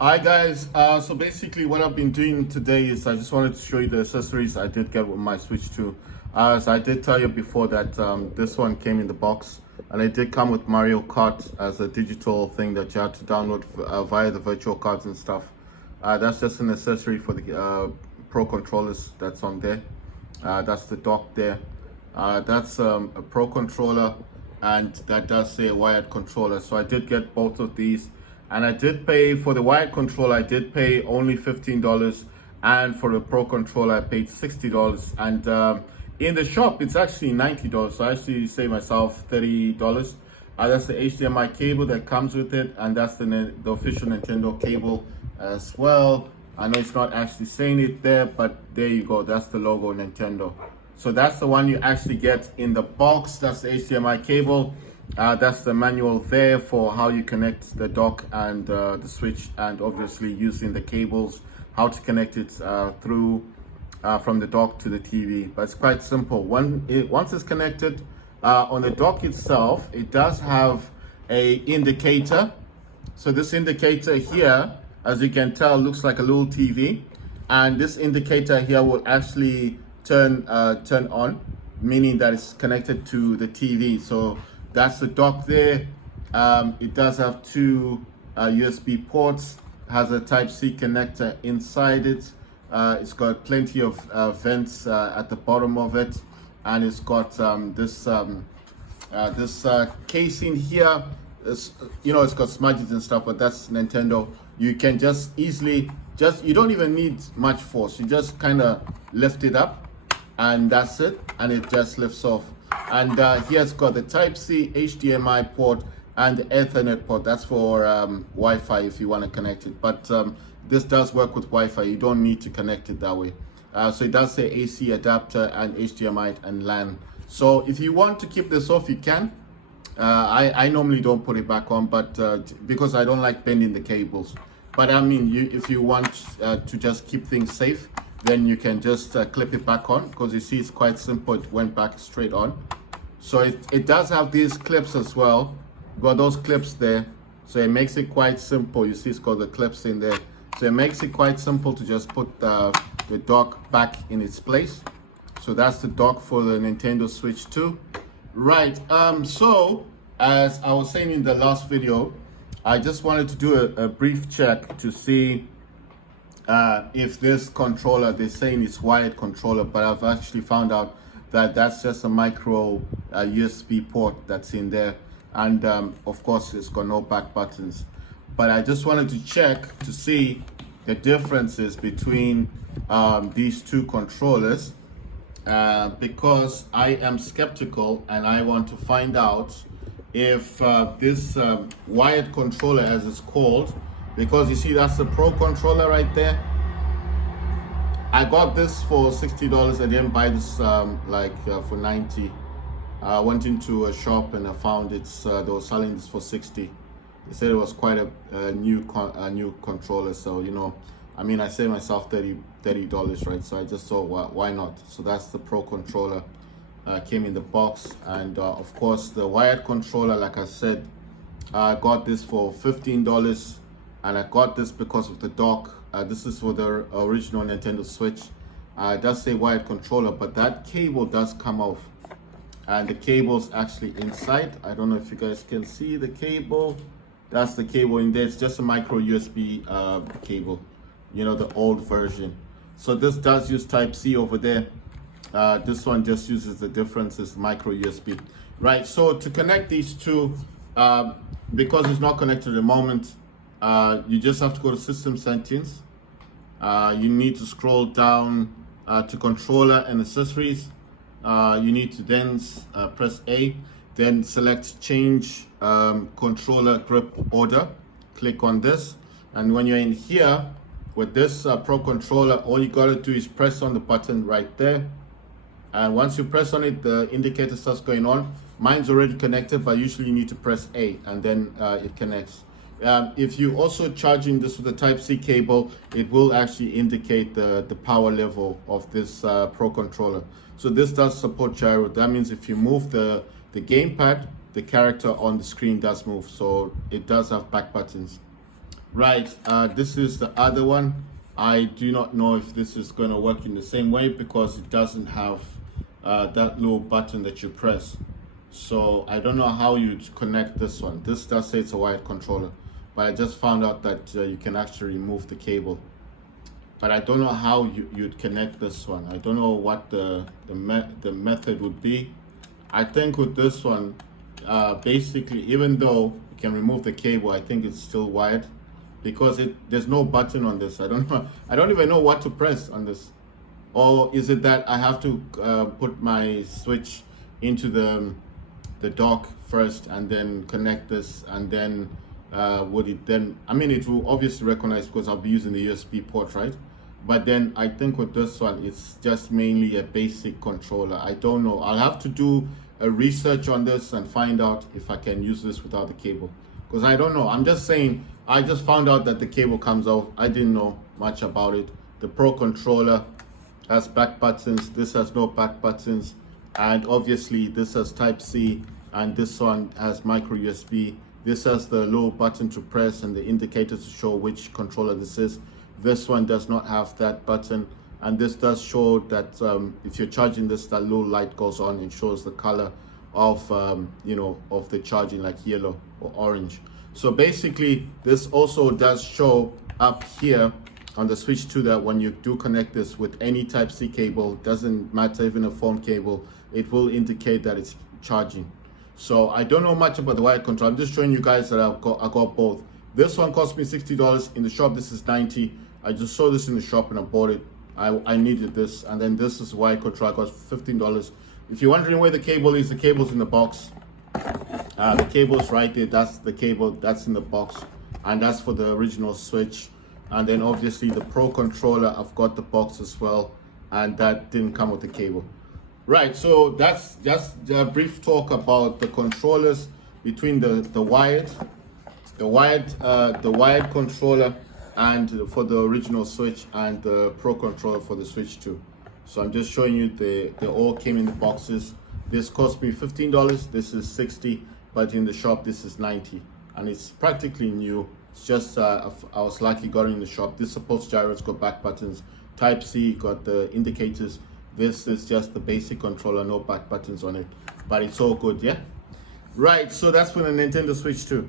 Hi guys, so basically what I've been doing today is I just wanted to show you the accessories I did get with my Switch 2. As I did tell you before that this one came in the box, and it did come with Mario Kart as a digital thing that you had to download via the virtual cards and stuff. That's just an accessory for the Pro controllers that's on there. That's the dock there. That's a Pro controller, and that does say a wired controller. So I did get both of these. And I did pay for the wired controller, I did pay only $15, and for the Pro controller I paid $60. And in the shop it's actually $90, so I actually saved myself $30. That's the HDMI cable that comes with it, and that's the official Nintendo cable as well. I know it's not actually saying it there, but there you go, that's the logo Nintendo. So that's the one you actually get in the box. That's the HDMI cable. That's the manual there for how you connect the dock and the Switch, and obviously using the cables, how to connect it through from the dock to the TV. But it's quite simple. Once it's connected on the dock itself, it does have a indicator. So this indicator here, as you can tell, looks like a little TV, and this indicator here will actually turn on, meaning that it's connected to the TV. So that's the dock there. It does have two USB ports, has a Type-C connector inside it. It's got plenty of vents at the bottom of it, and it's got this casing here. It's got smudges and stuff, but that's Nintendo. You can just easily, you don't even need much force. You just kind of lift it up, and that's it, and it just lifts off. And here it's got the Type-C, HDMI port, and the Ethernet port. That's for Wi-Fi if you want to connect it. But this does work with Wi-Fi. You don't need to connect it that way. So it does say AC adapter and HDMI and LAN. So if you want to keep this off, you can. I normally don't put it back on, but because I don't like bending the cables. But I mean, if you want to just keep things safe, then you can just clip it back on, because you see it's quite simple. It went back straight on. So it does have these clips as well. Got those clips there, so it makes it quite simple. You see it's got the clips in there, so it makes it quite simple to just put the dock back in its place. So that's the dock for the Nintendo Switch 2. Right, so as I was saying in the last video, I just wanted to do a brief check to see if this controller, they're saying it's wired controller, but I've actually found out that that's just a micro USB port that's in there, and of course it's got no back buttons. But I just wanted to check to see the differences between these two controllers, because I am skeptical and I want to find out if this wired controller, as it's called, because you see that's the Pro controller right there. I got this for $60. I didn't buy this for 90. I went into a shop and I found they were selling this for 60. They said it was quite a new controller, so I mean, I saved myself $30, right? So I just thought, why not? So that's the Pro controller. Came in the box, and of course the wired controller, like I said, I got this for $15. And I got this because of the dock. This is for the original Nintendo Switch. It does say wired controller, but that cable does come off. And the cable's actually inside. I don't know if you guys can see the cable. That's the cable in there. It's just a micro USB cable, the old version. So this does use Type-C over there. This one just uses the differences, micro USB. Right, so to connect these two, because it's not connected at the moment, you just have to go to System Settings. You need to scroll down to Controller and Accessories. You need to then press A, then select Change Controller Grip Order. Click on this, and when you're in here with this Pro controller, all you gotta do is press on the button right there. And once you press on it, the indicator starts going on. Mine's already connected, but usually you need to press A, and then it connects. If you also charging this with a Type-C cable, it will actually indicate the power level of this Pro controller. So this does support gyro. That means if you move the gamepad, the character on the screen does move. So it does have back buttons. Right, this is the other one. I do not know if this is going to work in the same way because it doesn't have that little button that you press. So I don't know how you'd connect this one. This does say it's a wired controller, but I just found out that you can actually remove the cable. But I don't know how you'd connect this one. I don't know what the method would be. I think with this one, basically, even though you can remove the cable, I think it's still wired because there's no button on this. I don't know. I don't even know what to press on this. Or is it that I have to put my switch into the dock first and then connect this, and then would it then, I mean, it will obviously recognize because I'll be using the USB port, right? But then I think with this one, it's just mainly a basic controller. I don't know. I'll have to do a research on this and find out if I can use this without the cable, because I don't know. I'm just saying, I just found out that the cable comes out. I didn't know much about it. The Pro controller has back buttons. This has no back buttons. And obviously this has Type-C, and this one has micro USB. This has the little button to press and the indicator to show which controller this is. This one does not have that button, and this does show that if you're charging this, that little light goes on and shows the color of you know, of the charging, like yellow or orange. So basically this also does show up here on the switch to that when you do connect this with any Type-C cable, doesn't matter, even a phone cable, it will indicate that it's charging. So I don't know much about the wired control. I'm just showing you guys that I got both. This one cost me $60 in the shop. This is $90. I just saw this in the shop and I bought it. I needed this. And then this is wired control. I cost $15. If you're wondering where the cable is, the cable's in the box. The cable's right there. That's the cable that's in the box, and that's for the original switch. And then obviously the Pro controller, I've got the box as well, and that didn't come with the cable. Right, so that's just a brief talk about the controllers between the wired controller and for the original switch, and the Pro controller for the Switch 2. So I'm just showing you they all came in the boxes. This cost me $15, this is $60, but in the shop this is $90, and it's practically new. It's just I was lucky, got it in the shop. This supports gyros, got back buttons, Type-C, got the indicators. This is just the basic controller, no back buttons on it, but it's all good, yeah? Right, so that's for the Nintendo Switch 2.